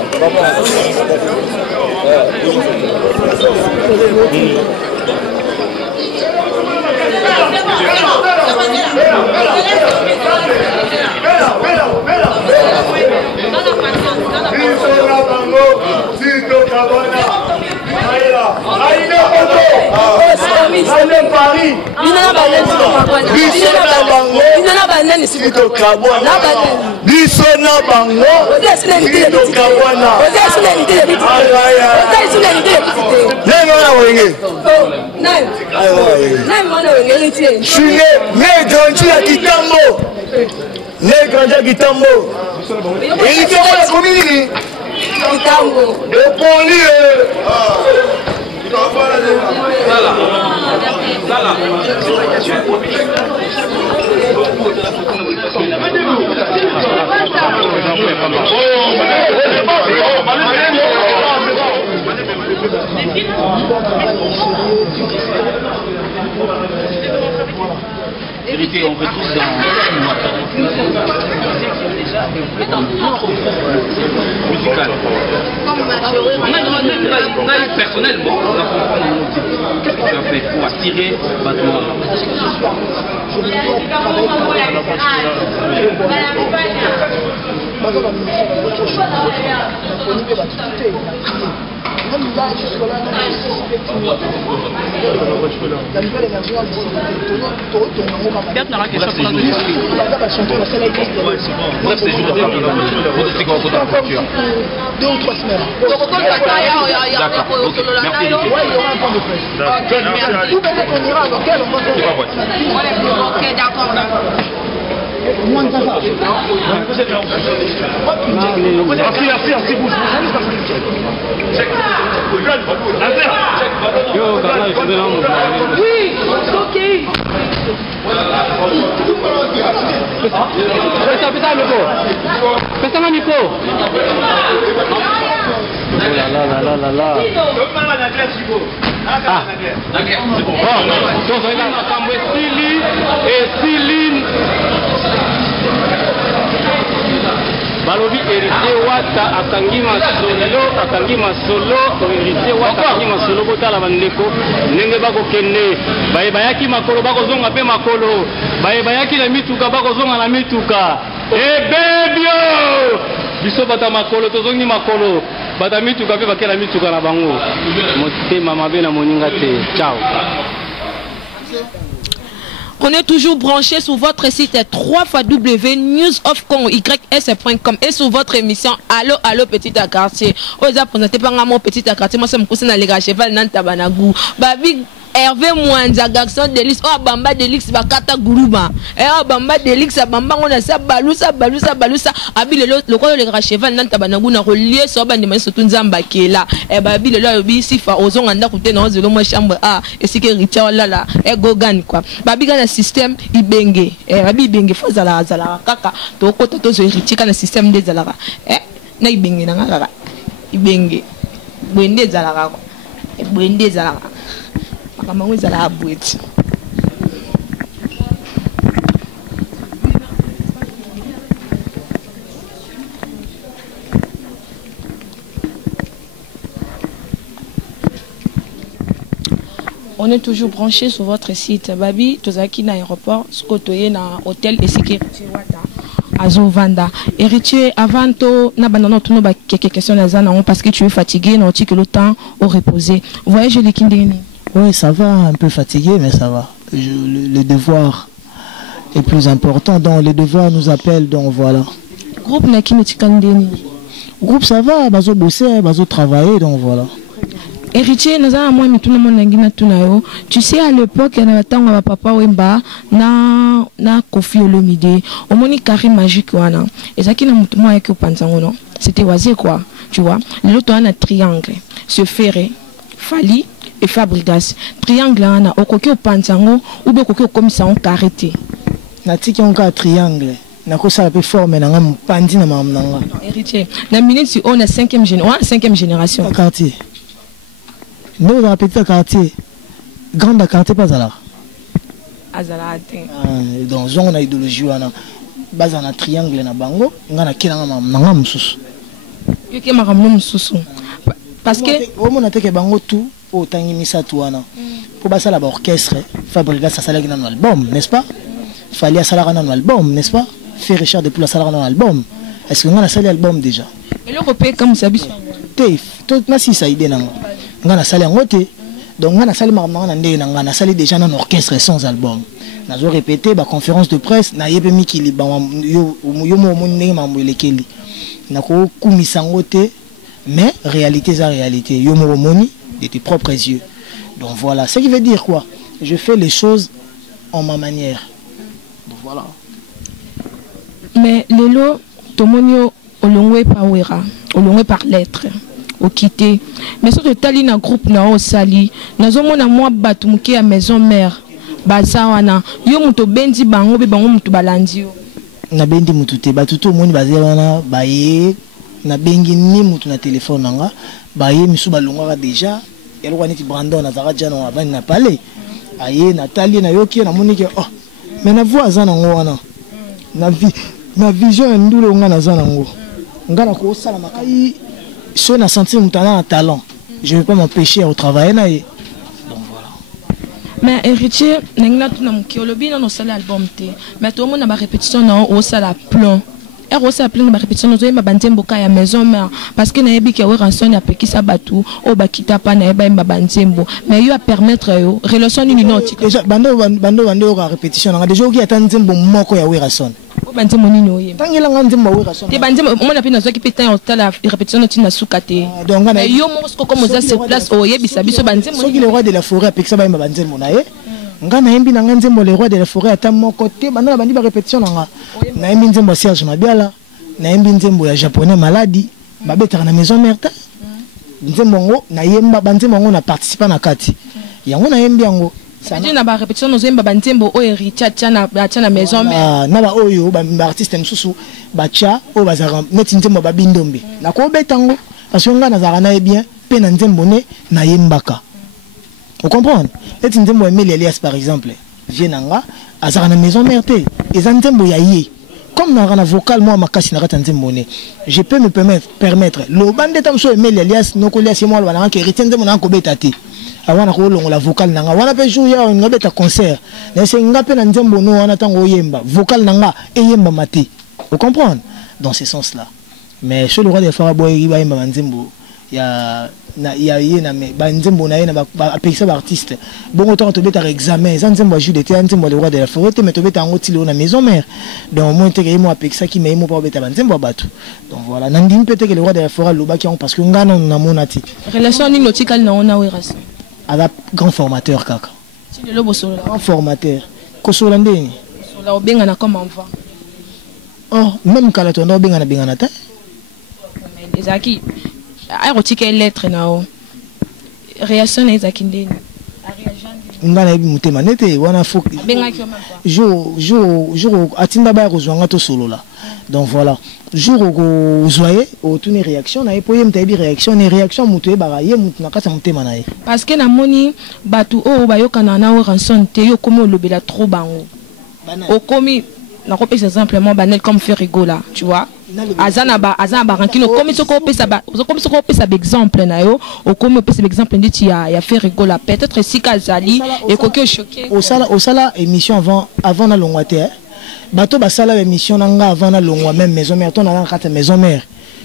Héritier, on retrouve dans musical. Personnellement, qu'est-ce que tu as fait pour attirer Batman? Deux ou trois semaines. Oui, ok. Fais un micro. Balobi héritier wata akangi masolo héritier wata akangi masolo botala bandeko ndenge bakokende bayaki makolo bakozonga pe makolo bayaki na mituka bakozonga na mituka ebebio biso bata makolo tozongi makolo bata mituka pe bakela mituka na bango motema mabe na moninga te ciao. On est toujours branché sur votre site www.newsofcongo.ys.com et sur votre émission Allo Allo Petit à Quartier. Vous avez présenté par mon Petit à Quartier. Moi, c'est mon cousin à cheval Nanta Banagou. Babi Hervé Mouanza, garçon de Lix, oh Bamba de Lix, Bakata Gourouba. Oh Bamba de Lix, Bamba, on a ça, balousa. Abi le quoi le grand cheval Nanta Banagou n'a relié sur Bandema sur Tunzamba qui est là. Et Babi le lobby, si fa ozon anda côté dans le chambre A et c'est que Richard là, et Gogan quoi. Babi gana système ibenge. Et Babi ibenge faut zala kaka. To côté to zo Richard kana système des zalara. Na ibenge na ngara. Ibenge. bwende ezalaka bwende ezalaka makambo ezalaka bweti. On est toujours branché sur votre site. Babi, tozaki na aéroport, skotoye na hôtel et sécurité wata. Azovanda. Héritier, avant to na banana tout ba quelques questions nazana parce que tu es fatigué, non tu que le temps au reposer. Voyage les kindeni. Oui, ça va, un peu fatigué mais ça va. Le devoir est plus important, donc les devoirs nous appellent, donc voilà. Groupe na kindeni. Groupe ça va, bazo bosser, bazo travailler, donc voilà. Héritier, nous avons moins tout le monde. Tu sais, à l'époque, il y a un papa Wemba, na Kofi Olomide, au moni carré magique, et ça qui n'a pas été au c'était oisé quoi, tu vois. L'autre, on a triangle, se ferré, Fali et Fabregas. Triangle, on a au coquet au pantango, ou bien au coquet au commissaire carrété. Natiki on a triangle. Nako ça peut former na ngam pandi na mamnanga. Héritier, na minute si on a cinquième génération. Quartier. Nous dans la petite quartier, grande quartier pas à là. Donc on a idéologie on a base en triangle na bango, on a kila na mususu. Yo ke makamno mususu. Parce que au monde a que bango tout au tangi misatu wana. Pour basa la orchestre, Fabregas ça sala dans album, n'est-ce pas? Fallait sala dans album, n'est-ce pas? Faire Richard depuis la sala dans album. Est-ce que on a salé album déjà? Et le repère comme ça bis. Tef, tout na si ça idée na. On a salé en côté. Donc on a salé on a salé déjà dans orchestre sans album. On a répété la conférence de presse na yebe mikili ba yo mo ndenge mambo lekeli. Na ko kumisa ngote mais réalité c'est réalité. Yo mo moni de tes propres yeux. Donc voilà, ce qui veut dire quoi? Je fais les choses en ma manière. Donc voilà. Mais lelo tomonio olongwe pawera, olongwe par lettre. Au quitter mais surtout tali na groupe na o sali nazomona moi batu muke ya maison mère bazawana yo muto bendi bango be bango muto balandi yo na bendi mutu te batu to moni bazawana baye na bengi ni mutu na téléphone nanga baye misu balongwa déjà eloko neti Brandon na zaka jana avant na parler aye na tali na yoki na moni ke oh mais na voix ana ngwana na vision ndule ngana zana ngo ngana ko sala makai. Si on a senti mon talent, un talent, je ne vais pas m'empêcher au travail. Donc voilà. Mais héritier, nous avons un album. Mais tout le monde a une répétition dans le plan. Et aussi à plein de répétitions, nous avons bandé beaucoup à la maison parce que nous avons dit que rançon a péki sa batou au bakita pa na ba bandé mbo. Mais il va permettre relation ni noti. Déjà bando la répétition, on a déjà qui attend nzembo moko ya rançon. Bandé monini oye. Tangela nzembo wa rançon. Te bandé on a pina zo ki pétain au la répétition noti na sukate. Donc on a yo mo comme ça sur place oye bisa biso bandé monini. Soki le roi de la forêt a péki sa ba bandé monaye. Ngana yembi na nzembo le roi de la forêt ata moko te banda bandi ba répétition nga. Na yembi nzembo Serge Mabiala, na yembi nzembo ya japonais maladi, babetaka na maison mère ta. Nzembo ngo na yemba banzembo ngo na participer na kati. Yango na yembi yango. Ça dit na ba répétition nous yemba banzembo o Richard tchana maison mère. Ah na ba oyo ba artiste msusu ba tcha o bazara neti nzembo ba bindombe. Na ko betango parce que nga na zara na bien pe na nzembo ne na yembaka. Vous comprenez? Et si vous aimez Elias par exemple, Vienanga, à la maison mère, et Zantembo yaye. Comme dans la vocal, moi, ma casse n'a pas je peux me permettre. Le band de Tamso aimé Elias, nos collègues, moi, on a hérité de mon anko bétaté. Avant la vocal nanga, on a pu jouer un bêta concert. C'est un peu un zembo, nous, on attend au yemba, vocal nanga, et yemba maté. Vous comprenez? Dans ce sens-là. Mais sur le roi des Faraboy, il va yemba manzembo. Il y a banzembo na na apexer artiste bon autant to beta examen zanzembo jeu de théâtre le roi de la forêt mais to beta ngoti le na maison mère donc moi te mo apexer qui mais mo pas beta banzembo batu donc voilà nandimi peut-être que le roi de la forêt lo baki parce que ngana na monati relation ni notikal na ona weras ala grand formateur kaka si le lobo solo grand formateur ko solo ndeni solo obenga na comme enfant oh même kala to ndo benga na ta ezaki aérotique lettre nao réaction na ezakindeni ngana yebi mutema nete wana fo jour atinda ba kozwanga to solo là. Donc voilà, jour où zoyé au tourner réaction na epoye mtayebi réaction et réaction mutu ba ye mutu na kasa mutema na ye. Parce que na moni batu o bayokana na o ranson te yo komo lobela trop bango. O komi na kopesa simplement banel comme faire rigola, tu vois. Azana ba rankino comme ce qu'on pesa ba comme ce qu'on pesa exemple na yo o comme pesa exemple nditi ya faire rigola peut-être si kazali et kokyo choqué. Au sala émission avant na longwate bato basala émission nanga avant na longwa même maison mère ton na kata maison mère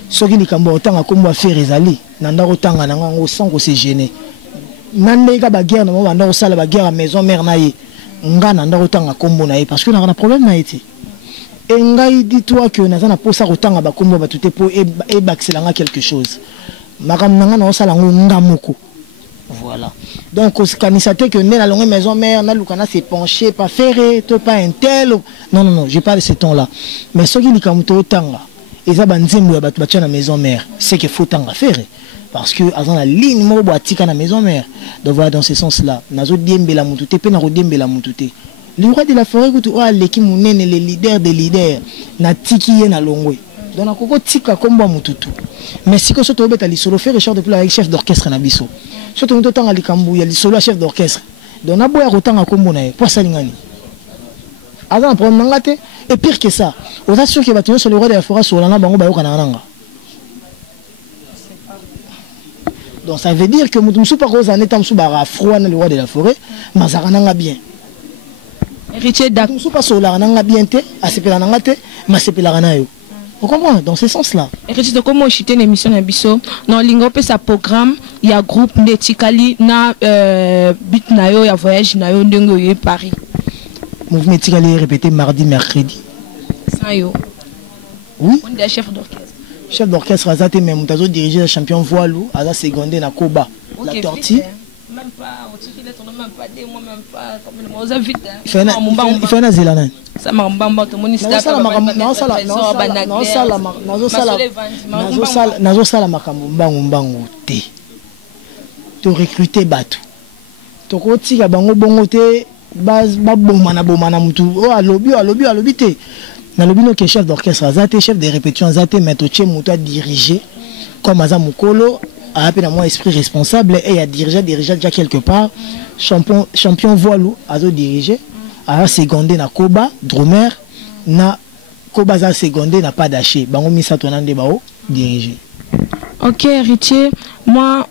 soki likambo otanga kombo faire ezali nanda otanga nanga ngo sans ko se gêner nande ka ba guerre na mo banda osala ba guerre à maison mère na ye nga nanda otanga kombo na ye parce que na na problème na été. Et ngai dis-toi que naza na posa kotanga ba kombo ba tuté po e baxelanga quelque chose. Makam nanga na osala ngo ngamoko. Voilà. Donc au canisate que né la longue maison mère na lukana s'est penché pas ferré, toi pas un tel. Non, j'ai pas de ce ton là. Mais ce qui li kamuto otanga, eza banzembo ya batu batia na maison mère, c'est que faut tanga ferré. Parce que azan la ligne mo boatika na maison mère. Donc voilà dans ce sens là. Nazo diembe la mututé pe na rodembe la mututé. Le roi de la forêt, l'équipe les leaders des leaders, na tiki na longwe. Donc na koko tika komba mututu. Mais si que ce tobe ta lisolo fait Richard depuis avec chef d'orchestre na biso. Ce to tanga likambu ya lisolo chef d'orchestre. Donc na boya kotanga kombo na e pour salingani. Azan prendre ngate et pire que ça. On est sûr que bâtiment sur le roi de la forêt sur la bango ba yokana nanga. Donc ça veut dire que mutumsu pa ko zané tamsu bara froid na le roi de la forêt, mazarana bien. Héritier d'accord. Tout pas sur la nanga bien te, à se pela nanga te, ma se pela na yo. Vous comprenez dans ce sens là. Héritier de comment chiter une émission na biso, non lingo pe sa programme, il y a groupe Netikali na but na yo, ya voyage na yo ndenge yo Paris. Mouvement Netikali répété mardi mercredi. Ça yo. Oui. On est chef d'orchestre. Chef d'orchestre azate même mutazo diriger le champion voilou, aza secondé na Koba, la tortille. Même pas, même pas 2 mois, même pas comme on a vite. Il fait un zélanin. Ça m'a mbamba to monista nazo sala makambo mbangu te. To recruter bato. To ko tika bango bongo te ba bomana mutu. Oh alobi te. Na lobino que chef d'orchestre azate chef de répétition azate maître che mutu a diriger comme aza mukolo. A appelé moi esprit responsable et a dirigé déjà quelque part champion voilou a dirigé a secondé na Koba drummer na Koba za secondé n'a pas d'aché bango misa tonande bao dirigé. OK Richie, moi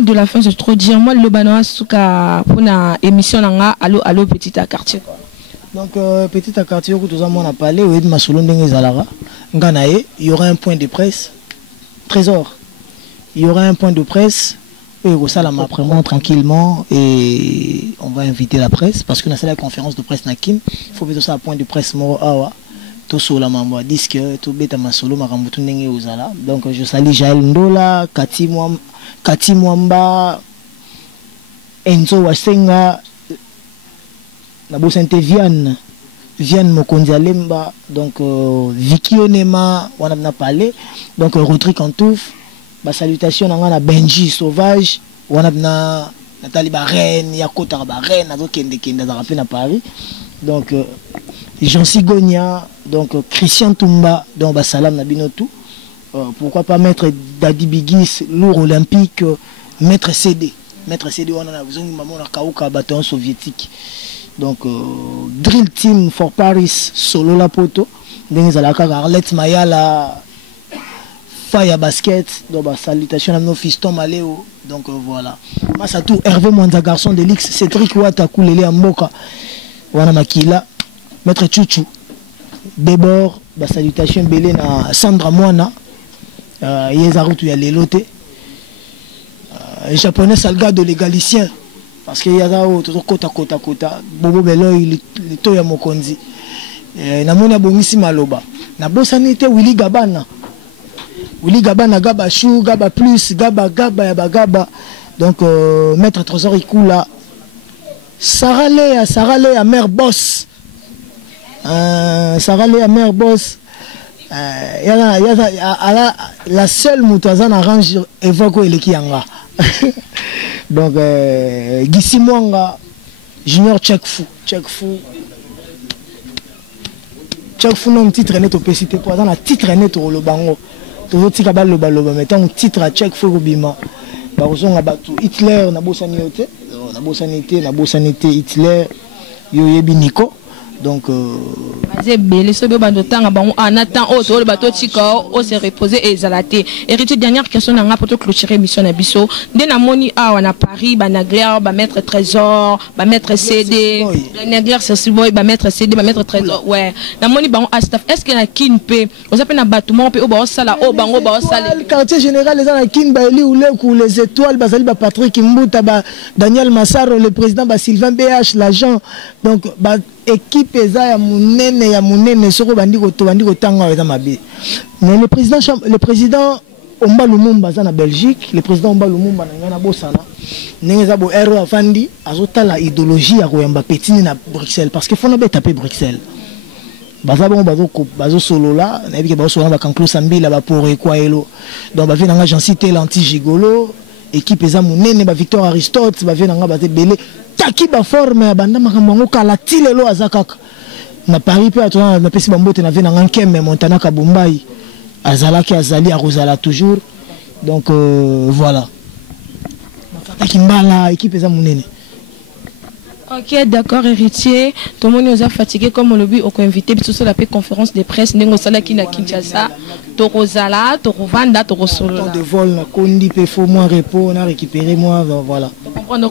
de la fin c'est trop dire moi le banoa suka pour na émission nanga allo petit à quartier quoi. Donc petit à quartier que tout ça on a parlé oui de masolo ndenge zalara nganae il y aura un point de presse trésor. Il y aura un point de presse et au salam après-moi tranquillement et on va inviter la presse parce que dans la conférence de presse Nakim il faut mettre ça à point de presse moro awa to sola mambo disque to beta masolo makambutu ndenge ozala. Donc je salue Jaël Ndola, Kati Mwamba, Enzo Wasenga, la Bosente Viane Mokonzi Alemba, donc Vicky Onema on en a parlé, donc Rodrigue Antouf. Bah, salutations à Benji Sauvage, on a Nathalie Barren, Yakota Barren, à Paris. Donc Jean Sigonia, donc Christian Toumba, donc Salam Nabinotou. Pourquoi pas mettre Daddy Bigis, lourd olympique, Maître CD, on en a besoin de maman à Kaouka, bâton soviétique. Donc Drill Team for Paris, Solo La Poto, Arlette Mayala. Faya basket, donc salutations à nos fistons Maléo, donc voilà. Massatou Hervé Mwanza garçon de l'X, Cédric Ouata Koulele Amboka, Wana Makila, Maître Chouchou, Bébor, salutations Belé na Sandra Moana, Yezarutu ya Lelote, japonais Salgado les Galiciens, parce qu'il y a là kota, Bobo Belo il toya Mokonzi, Namona Bongisi Maloba, na Bosanité Willy Gabana. Willy Gaba, Gaba Chou, Gaba Plus, Gaba, Gaba. Donc, Maître Trésor Ikula. Sarah Léa, mère boss. Sarah Léa, mère boss. La seule moutazan arrange évoque Elekianga. Donc, Gissi Mwanga, Junior Check Fou non titre net au PCT pour dans la titre net au Lobango toujours tika ba loba mais tant titre à Check Fou Bima ba ozonga batu Hitler na bosanité Hitler yo yebi Nico donc se reposer et zalaté. Héritier, dernière question on a pour clôturer mission na biso. Dès na moni à Paris, Banagler, ba mettre trésor, ba mettre CD, Banagler c'est boy, ba mettre CD, ba mettre trésor. Ouais. Na moni ba on staff. Est-ce que na kin pe, on s'appelle na bâtiment pe o ba sala o bango ba sala. Le quartier général les na kin ba li ou les étoiles ba sali ba Patrick Mbuta ba Daniel Massaro le président ba Sylvain BH l'agent donc ba équipe eza ya munene soko bandi ko tanga eza mabe. Mais le président Omba Lumumba za na Belgique, le président Omba Lumumba na bosana neza bo erreur afandi azota la idéologie ya koyamba petini na Bruxelles parce que fona be taper Bruxelles. Baza bon bazo solo là, na bi ke bazo solo ba kanklo sambila ba pour quoi elo. Donc ba vina nga j'en cité l'anti gigolo, équipe eza munene ba Victor Aristote ba vina nga ba te belé taki ba forme ya banda makambo kala tilelo azakaka. Na Paris pe atona na pesi bambote na vina nga Nkembe Montana Kabumbai. Azalaki azali arozala toujours donc voilà Kimbala équipe eza munene. Ok, d'accord, héritier. Tout le monde nous a fatigué comme on le dit. On a invité sur la conférence de presse. Nous sommes qui na Kinshasa, Torozala, Torovanda, Torosolo. Temps de vol, na Kondi, faut moins repos, on a récupéré moi, voilà. Vous comprenez,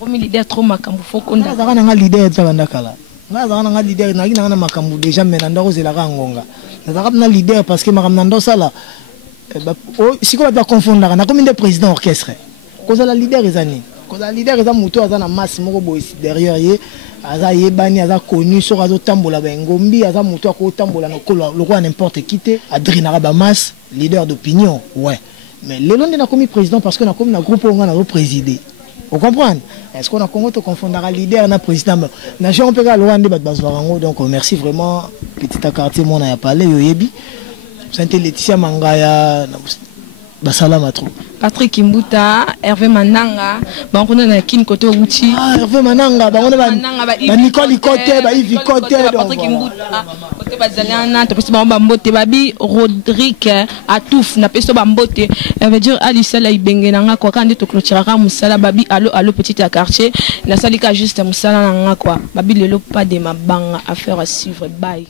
Romy leader trop makambu, faut qu'on a. Zara na leader de Vandakala. Zara na leader, na makambu déjà mais nando c'est la rangonga. Zara na leader parce que makamnando ça là. Si on va confondre, on a combien de présidents orchestre. Cause la leader ezani. Cause la leader eza muto aza na masse moko boy derrière ye. Aza yebani aza connu sur azo tambola ba ngombi aza muto ko tambola no ko le roi n'importe qui te Adrien ba masse leader d'opinion. Ouais. Mais le long de na commis président parce que na comme na groupe on a présider. Vous comprenez? Est-ce qu'on a Congo te confondra leader na président na Jean Pega Luande bat bazwarango donc merci vraiment petit quartier mon a parlé yo yebi. Santé Laetitia Mangaya Basalama trop. Patrick Mbuta, Hervé Mananga, on a na kin côté outil. Ah Hervé Mananga, on a Nicole Côté, Yves Côté, Patrick Mbuta, côté Bazaliana, tu peux pas Bambote Babi, Rodrigue, Atouf, na peso Bambote. Elle veut dire Alissa la Ibengenanga quoi quand tu clôturera Moussala Babi allo petit à quartier, na salika juste Moussala nanga quoi. Babi le pas de ma banga à faire à suivre bye.